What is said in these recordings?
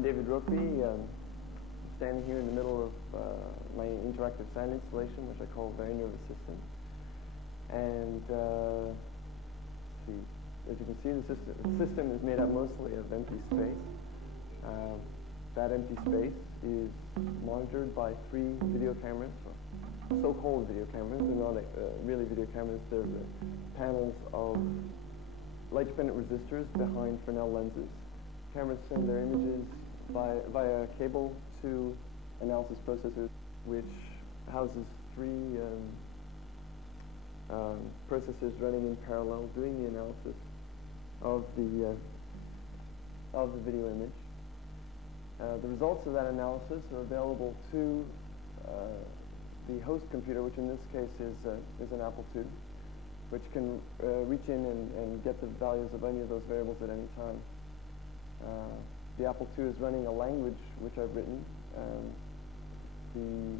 I'm David Rokeby. Standing here in the middle of my interactive sound installation, which I call Very Nervous System. And let's see, as you can see, the system is made up mostly of empty space. That empty space is monitored by 3 video cameras, so-called video cameras. They're not really video cameras. They're the panels of light-dependent resistors behind Fresnel lenses. Cameras send their images via cable to analysis processors, which houses 3 processors running in parallel, doing the analysis of the video image. The results of that analysis are available to the host computer, which in this case is an Apple II, which can reach in and get the values of any of those variables at any time. The Apple II is running a language which I've written. The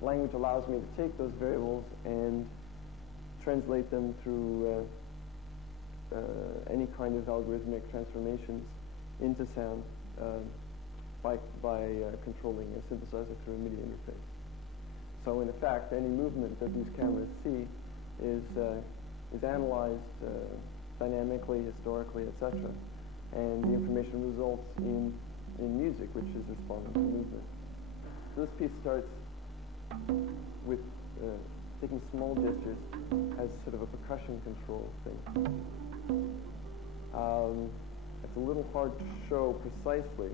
language allows me to take those variables and translate them through any kind of algorithmic transformations into sound by controlling a synthesizer through a MIDI interface. So in effect, any movement that these cameras see is analyzed dynamically, historically, etc. And the information results in music, which is responding to movement. So this piece starts with taking small gestures as sort of a percussion control thing. It's a little hard to show precisely,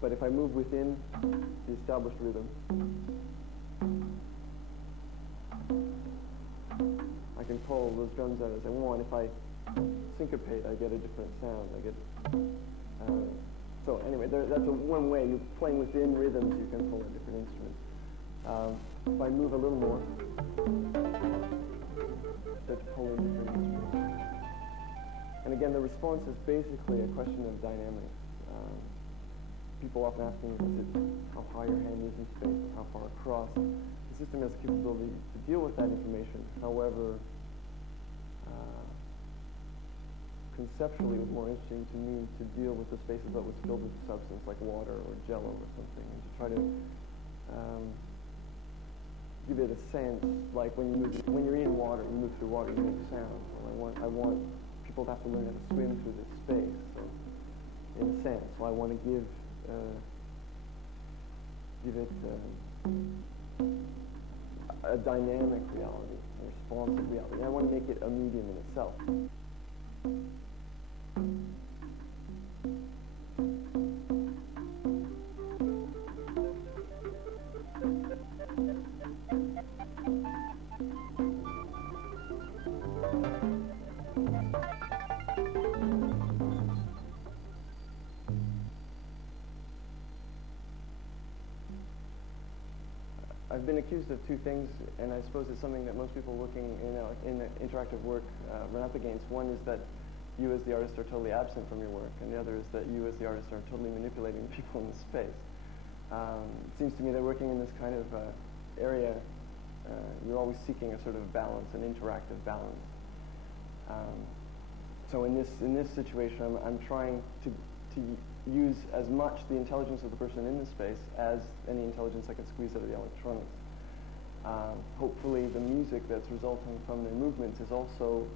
but if I move within the established rhythm, I can pull those drums out as I want. If I syncopate, I get a different sound. So anyway, that's one way. You're playing within rhythms, you can pull a different instrument. If I move a little more, start to pull in different instruments. And again, the response is basically a question of dynamics. People often ask me, how high your hand is in space, how far across. The system has the capability to deal with that information. However, conceptually, it was more interesting to me to deal with the spaces that was filled with substance, like water or jello or something, and to try to give it a sense, like when you're in water, you move through water, you make sound. Well, I want people to have to learn how to swim through this space, so, in a sense. So I want to give it a dynamic reality, a responsive reality. And I want to make it a medium in itself. I've been accused of 2 things, and I suppose it's something that most people working in interactive work run up against. One is that you as the artist are totally absent from your work, and the other is that you as the artist are totally manipulating people in the space. It seems to me that working in this kind of area, you're always seeking a sort of balance, an interactive balance. So in this situation, I'm trying to use as much the intelligence of the person in the space as any intelligence I can squeeze out of the electronics. Hopefully the music that's resulting from their movements is also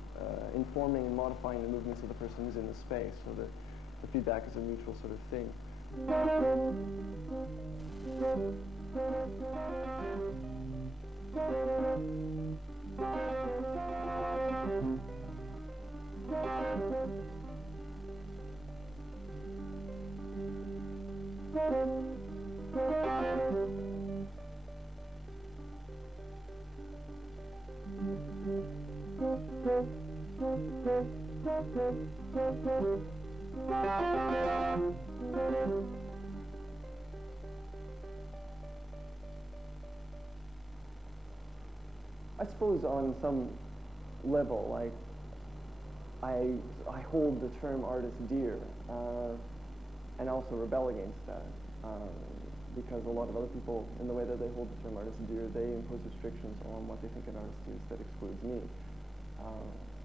informing and modifying the movements of the person who's in the space, so that the feedback is a mutual sort of thing. I suppose on some level, like, I hold the term artist dear, and also rebel against that, because a lot of other people, in the way that they hold the term artist dear, they impose restrictions on what they think an artist is that excludes me.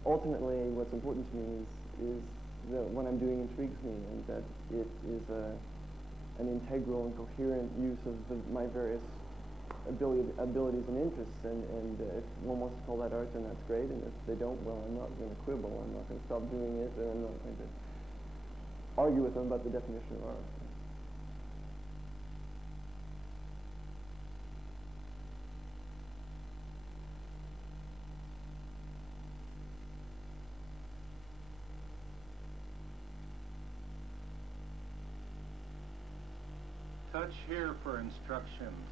Ultimately, what's important to me is what I'm doing intrigues me, and that it is an integral and coherent use of my various abilities and interests, and if one wants to call that art, then that's great, and if they don't, well, I'm not going to quibble, I'm not going to stop doing it, and I'm not going to argue with them about the definition of art. Touch here for instructions.